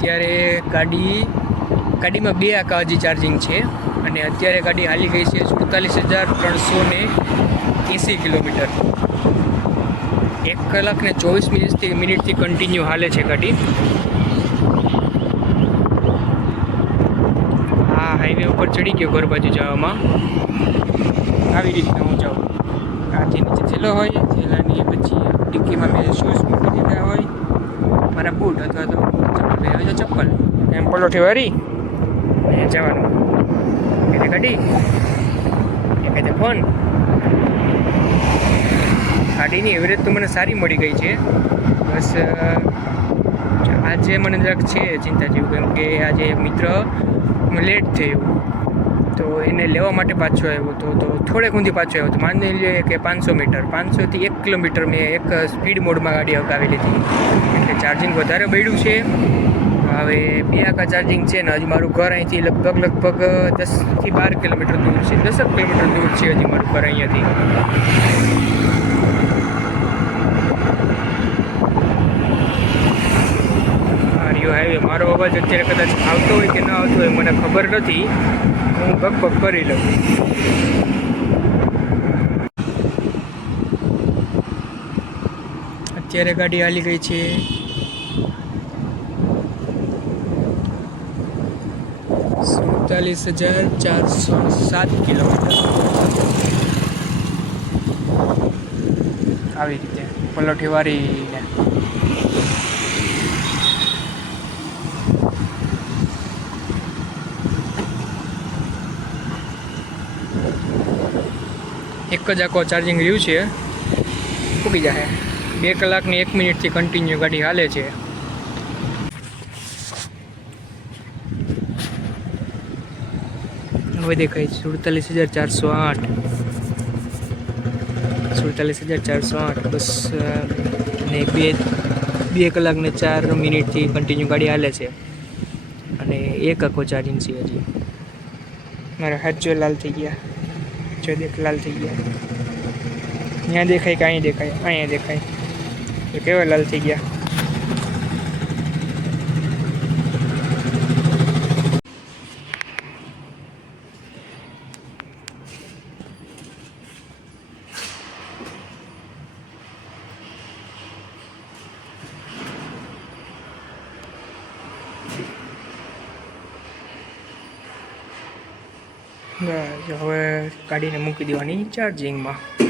અત્યારે ગાડી, ગાડીમાં બે આકા હજી ચાર્જિંગ છે. અને અત્યારે ગાડી હાલી ગઈ છે સુડતાલીસ હજાર ત્રણસો ને એંસી કિલોમીટર. એક કલાક ને ચોવીસ મિનિટથી મિનિટથી કન્ટિન્યુ હાલે છે ગાડી. આ હાઈવે ઉપર ચડી ગયો ઘર બાજુ જવામાં. આવી રીતના હું જાઉં. કાચી નીચે થેલો હોય, થેલાની પછી ડિક્કીમાં મેં શૂઝ મૂકી દીધા હોય. મારા બૂટ અથવા તો હોય તો ચપ્પલ. એમ પલોઠી વારી અને જવાનું. એટલે ગાડી. એ કહે ફોન. ગાડીની એવરેજ તો મને સારી મળી ગઈ છે. બસ આજે મને જરાક છે ચિંતા જેવું, કેમ કે આજે એક મિત્ર લેટ થયું. તો એને લેવા માટે પાછો આવ્યો હતો. તો થોડેક ઊંધી પાછો આવ્યો હતો. માની લઈએ કે પાંચસો મીટર. પાંચસોથી એક કિલોમીટર મેં એક સ્પીડ મોડમાં ગાડી હકાવી લીધી એટલે ચાર્જિંગ વધારે બળ્યું છે. હવે બે આખા ચાર્જિંગ છે ને હજી મારું ઘર અહીંથી લગભગ લગભગ દસથી બાર કિલોમીટર દૂર છે. દસક કિલોમીટર દૂર છે હજી મારું ઘર અહીંયાથી આ રહ્યો હાઈવે મારો અવાજ અત્યારે કદાચ આવતો હોય કે ન આવતો હોય મને ખબર નથી. હું બકબક કરી લઉં. અત્યારે ગાડી હાલી ગઈ છે. સુડતાલીસ હજાર ચારસો સાત કિલોમીટર. આવી રીતે પલોઠી વાળીને. એક જ આખો ચાર્જિંગ રહ્યું છે. ફૂકી જાય બે કલાકની એક મિનિટથી કન્ટિન્યુ ગાડી હાલે છે. હવે દેખાય છે સુડતાલીસ હજાર ચારસો આઠ. સુડતાલીસ હજાર ચારસો આઠ બસ ને બે બે કલાક ને ચાર મિનિટથી કન્ટિન્યુ ગાડી હાલે છે. અને એક આખો ચાર્જિંગ છે હજી. મારા હાથ જો લાલ થઈ ગયા. જો દેખ, લાલ થઈ ગયા. અહીંયા દેખાય કે અહીં દેખાય? અહીંયા દેખાય. તો કેવા લાલ થઈ ગયા? હવે ગાડીને મૂકી દેવાની ચાર્જિંગમાં